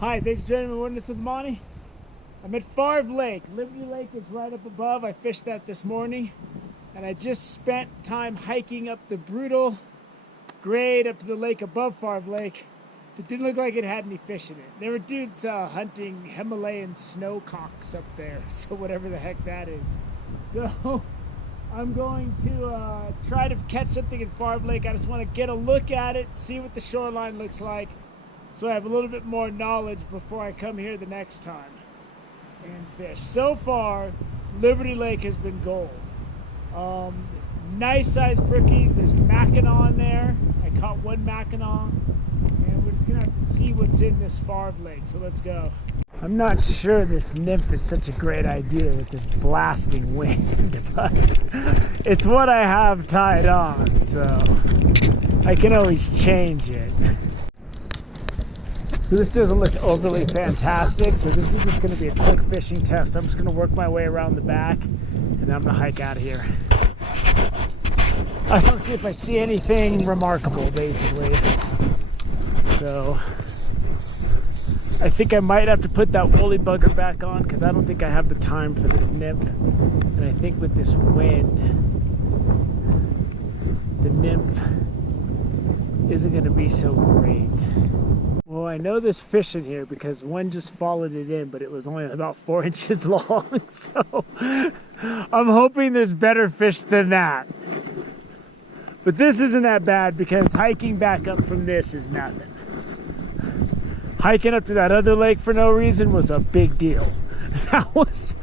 Hi, thanks for joining me. Witness with Monty. I'm at Favre Lake. Liberty Lake is right up above. I fished that this morning, and I just spent time hiking up the brutal grade up to the lake above Favre Lake. It didn't look like it had any fish in it. There were dudes hunting Himalayan snowcocks up there, so whatever the heck that is. So I'm going to try to catch something at Favre Lake. I just want to get a look at it, see what the shoreline looks like, so I have a little bit more knowledge before I come here the next time and fish. So far, Liberty Lake has been gold. Nice sized brookies. There's Mackinaw in there. I caught one Mackinaw, and we're just gonna have to see what's in this Favre Lake. So let's go. I'm not sure this nymph is such a great idea with this blasting wind, but it's what I have tied on, so I can always change it. So this doesn't look overly fantastic, so this is just going to be a quick fishing test. I'm just going to work my way around the back, and then I'm going to hike out of here. I just want to see if I see anything remarkable, basically. So I think I might have to put that woolly bugger back on, because I don't think I have the time for this nymph. And I think with this wind, the nymph isn't going to be so great. Well, I know there's fish in here because one just followed it in, but it was only about 4 inches long, so I'm hoping there's better fish than that. But this isn't that bad because hiking back up from this is nothing. Hiking up to that other lake for no reason was a big deal. That was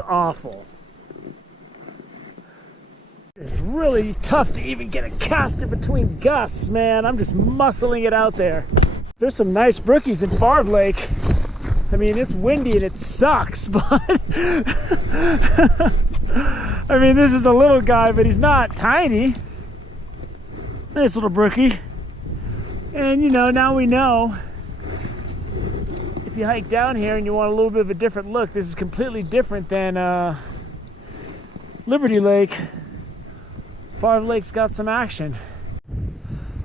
awful. It's really tough to even get a caster between gusts, man. I'm just muscling it out there. There's some nice brookies in Favre Lake. I mean, it's windy and it sucks, but I mean, this is a little guy, but he's not tiny. Nice little brookie. And you know, now we know if you hike down here and you want a little bit of a different look, this is completely different than Liberty Lake. Favre Lake's got some action.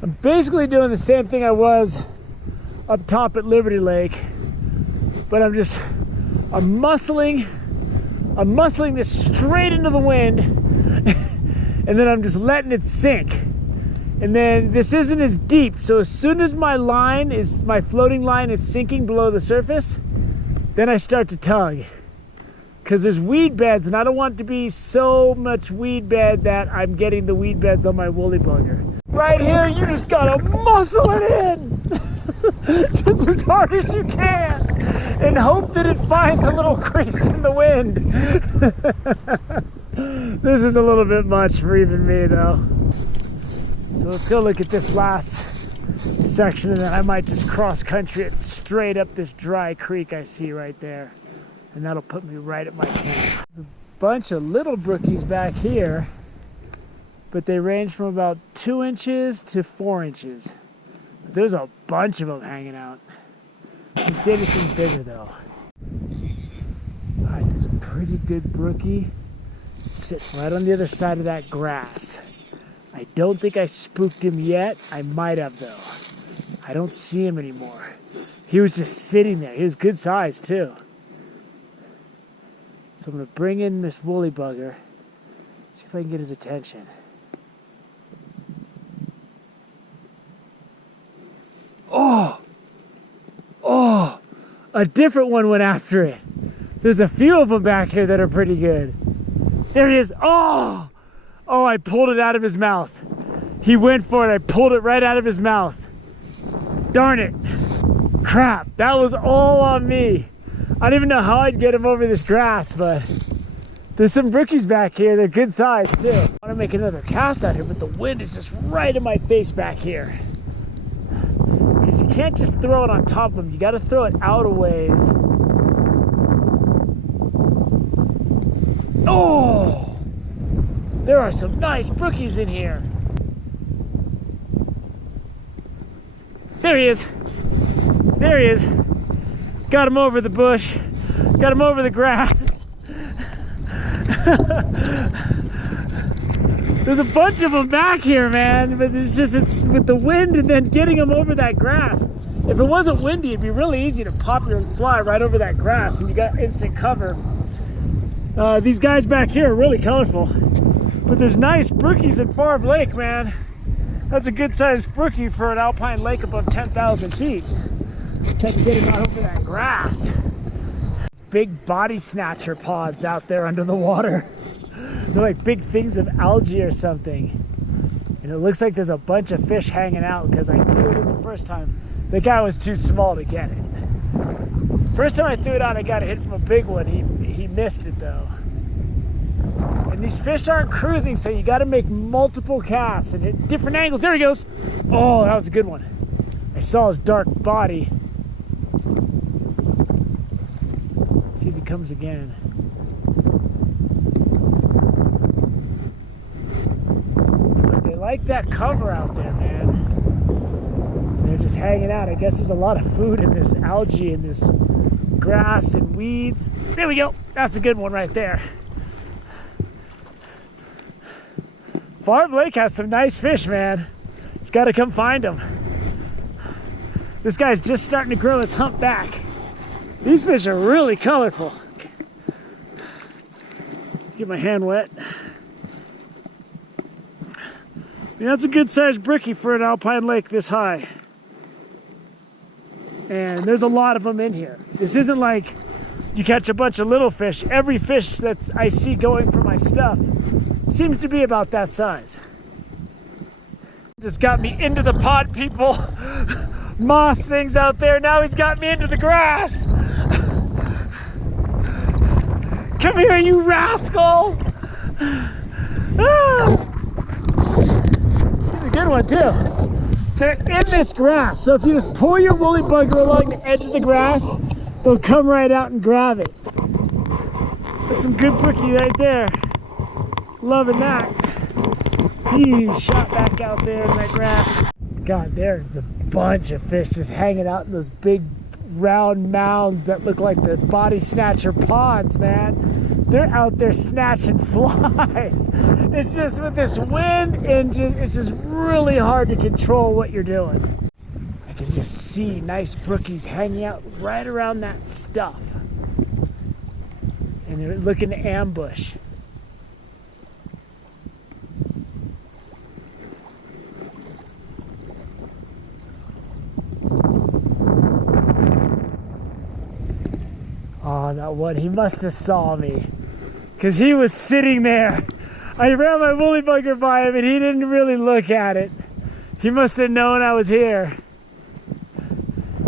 I'm basically doing the same thing I was up top at Liberty Lake, but I'm muscling this straight into the wind, and then I'm just letting it sink. And then this isn't as deep, so as soon as my floating line is sinking below the surface, then I start to tug. Because there's weed beds, and I don't want it to be so much weed bed that I'm getting the weed beds on my woolly bugger. Right here, you just gotta muscle it in just as hard as you can and hope that it finds a little crease in the wind. This is a little bit much for even me, though. So let's go look at this last section, and then I might just cross country it straight up this dry creek I see right there. And that'll put me right at my camp. There's a bunch of little brookies back here, but they range from about 2 inches to 4 inches. There's a bunch of them hanging out. I didn't see anything bigger though. Alright, there's a pretty good brookie sitting right on the other side of that grass. I don't think I spooked him yet. I might have though. I don't see him anymore. He was just sitting there. He was good size too. So I'm going to bring in this woolly bugger, see if I can get his attention. Oh, a different one went after it. There's a few of them back here that are pretty good. There he is. Oh, I pulled it out of his mouth. He went for it. I pulled it right out of his mouth. Darn it. Crap, that was all on me. I don't even know how I'd get him over this grass, but there's some brookies back here. They're good size too. I want to make another cast out here, but the wind is just right in my face back here. Because you can't just throw it on top of them. You got to throw it out a ways. Oh! There are some nice brookies in here. There he is. There he is. Got him over the bush. Got him over the grass. There's a bunch of them back here, man. But it's with the wind and then getting them over that grass. If it wasn't windy, it'd be really easy to pop your fly right over that grass and you got instant cover. These guys back here are really colorful, but there's nice brookies in Favre Lake, man. That's a good sized brookie for an alpine lake above 10,000 feet. Try to get him out over that grass. Big body snatcher pods out there under the water. They're like big things of algae or something. And it looks like there's a bunch of fish hanging out because I threw it in the first time. The guy was too small to get it. First time I threw it out, I got a hit from a big one. He missed it though. And these fish aren't cruising, so you got to make multiple casts and hit different angles. There he goes. Oh, that was a good one. I saw his dark body. See if he comes again. But they like that cover out there, man. They're just hanging out. I guess there's a lot of food in this algae and this grass and weeds. There we go. That's a good one right there. Favre Lake has some nice fish, man. Just got to come find them. This guy's just starting to grow his hump back. These fish are really colorful. Get my hand wet. Yeah, that's a good sized brookie for an alpine lake this high. And there's a lot of them in here. This isn't like you catch a bunch of little fish. Every fish that I see going for my stuff seems to be about that size. Just got me into the pod, people. Moss things out there. Now he's got me into the grass. Come here, you rascal. Ah. He's a good one too. They're in this grass, so if you just pull your woolly bugger along the edge of the grass, they'll come right out and grab it. That's some good brookie right there. Loving that. He's shot back out there in that grass. God, there's a bunch of fish just hanging out in those big round mounds that look like the body snatcher pods, man. They're out there snatching flies. It's just with this wind and it's just really hard to control what you're doing. I can just see nice brookies hanging out right around that stuff. And they're looking to ambush. Oh, that one, he must have saw me because he was sitting there. I ran my woolly bugger by him and he didn't really look at it. He must have known I was here.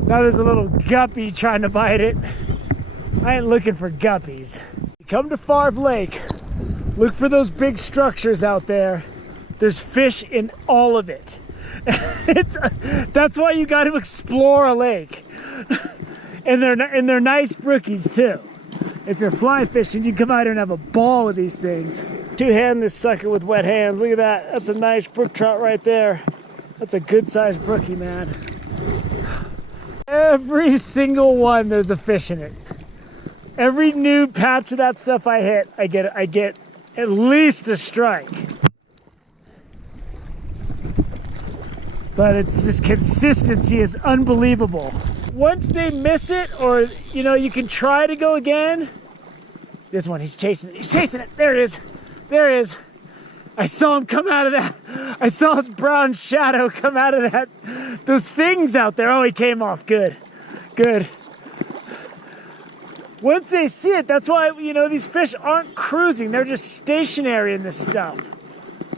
Now there's a little guppy trying to bite it. I ain't looking for guppies. You come to Favre Lake, look for those big structures out there. There's fish in all of it. That's why you got to explore a lake. And they're nice brookies too. If you're fly fishing, you can come out here and have a ball with these things. Two-hand this sucker with wet hands. Look at that. That's a nice brook trout right there. That's a good sized brookie, man. Every single one, there's a fish in it. Every new patch of that stuff I hit, I get at least a strike. But it's just consistency is unbelievable. Once they miss it, or you can try to go again. This one, he's chasing it. He's chasing it. There it is. There it is. I saw him come out of that. I saw his brown shadow come out of that. Those things out there. Oh, he came off. Good. Good. Once they see it, that's why, these fish aren't cruising. They're just stationary in this stuff.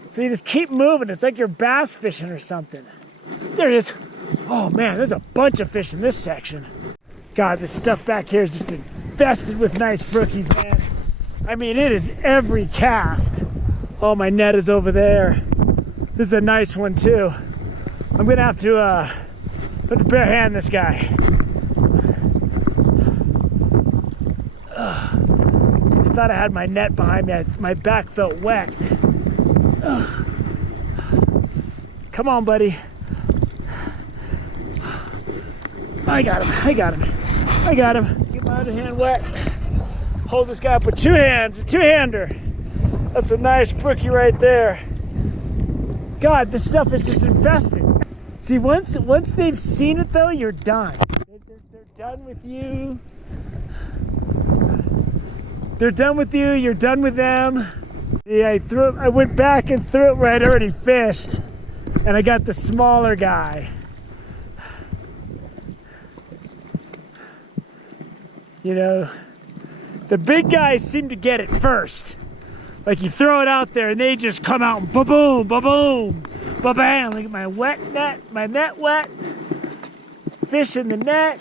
So you just keep moving. It's like you're bass fishing or something. There it is. Oh man, there's a bunch of fish in this section. God, this stuff back here is just infested with nice brookies, man. I mean, it is every cast. Oh, my net is over there. This is a nice one too. I'm gonna have to bare hand this guy. I thought I had my net behind me. My back felt wet. Come on, buddy. I got him. I got him. I got him. Get my other hand wet. Hold this guy up with two hands. A two-hander. That's a nice brookie right there. God, this stuff is just infested. See, once they've seen it though, you're done. They're done with you. They're done with you. You're done with them. See, I went back and threw it where I'd already fished, and I got the smaller guy. You know, the big guys seem to get it first. Like you throw it out there and they just come out and ba-boom, ba-boom, ba-bam. Look at my net wet. Fish in the net.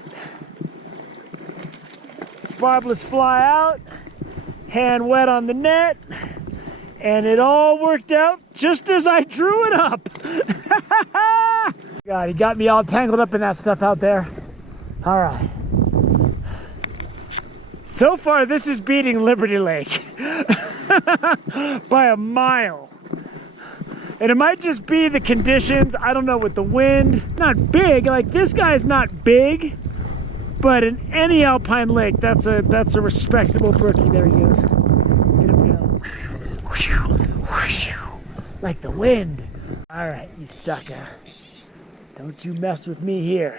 Barbless fly out. Hand wet on the net. And it all worked out just as I drew it up. God, he got me all tangled up in that stuff out there. All right. So far, this is beating Liberty Lake by a mile. And it might just be the conditions. I don't know, with the wind. Not big, like this guy's not big, but in any alpine lake, that's a respectable brookie. There he goes. Get him go. Like the wind. All right, you sucker. Don't you mess with me here.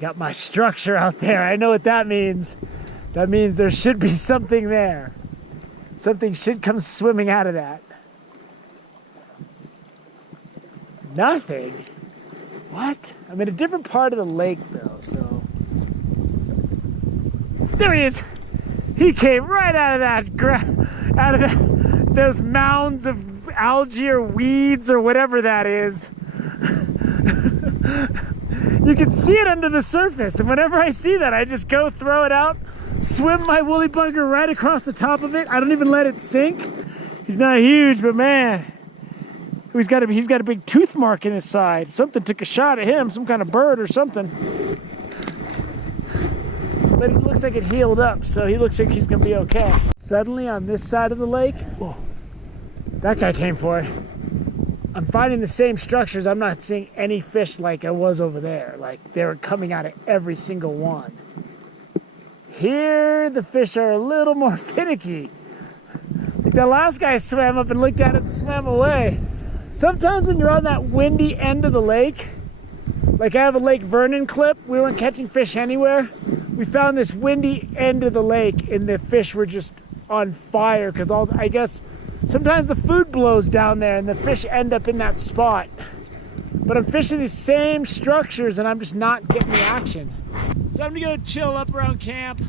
Got my structure out there. I know what that means. That means there should be something there. Something should come swimming out of that. Nothing? What? I'm in a different part of the lake though, so. There he is. He came right out of that, those mounds of algae or weeds or whatever that is. You can see it under the surface, and whenever I see that, I just go throw it out, swim my woolly bugger right across the top of it. I don't even let it sink. He's not huge, but man, he's got a big tooth mark in his side. Something took a shot at him, some kind of bird or something. But he looks like it healed up, so he looks like he's gonna be okay. Suddenly on this side of the lake, whoa, that guy came for it. I'm finding the same structures. I'm not seeing any fish like I was over there. Like they were coming out of every single one. Here, the fish are a little more finicky. Like the last guy swam up and looked at it and swam away. Sometimes when you're on that windy end of the lake, like I have a Lake Vernon clip, we weren't catching fish anywhere. We found this windy end of the lake and the fish were just on fire because I guess, sometimes the food blows down there and the fish end up in that spot. But I'm fishing these same structures and I'm just not getting the action. So I'm gonna go chill up around camp.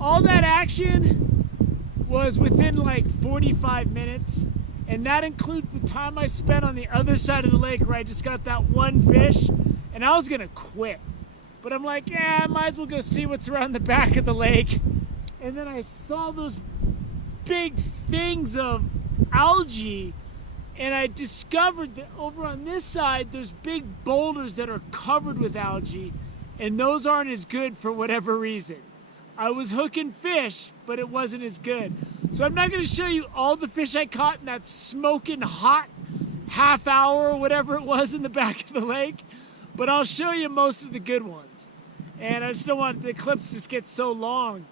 All that action was within like 45 minutes. And that includes the time I spent on the other side of the lake where I just got that one fish. And I was gonna quit. But I'm like, yeah, I might as well go see what's around the back of the lake. And then I saw those big things of algae, and I discovered that over on this side there's big boulders that are covered with algae, and those aren't as good for whatever reason. I was hooking fish, but it wasn't as good. So I'm not going to show you all the fish I caught in that smoking hot half hour or whatever it was in the back of the lake, but I'll show you most of the good ones. And I just don't want the clips to just get so long.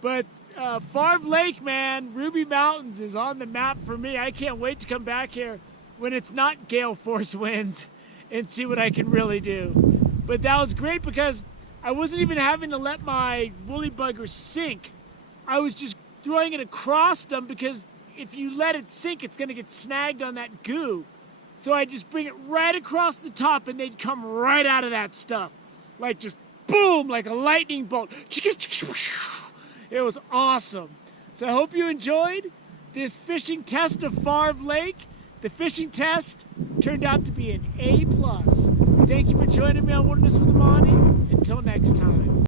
But Favre Lake, man, Ruby Mountains is on the map for me. I can't wait to come back here when it's not gale force winds and see what I can really do. But that was great because I wasn't even having to let my woolly bugger sink. I was just throwing it across them because if you let it sink, it's gonna get snagged on that goo. So I just bring it right across the top and they'd come right out of that stuff. Like just boom, like a lightning bolt. It was awesome. So I hope you enjoyed this fishing test of Favre Lake. The fishing test turned out to be an A+. Thank you for joining me on Wilderness with Amani. Until next time.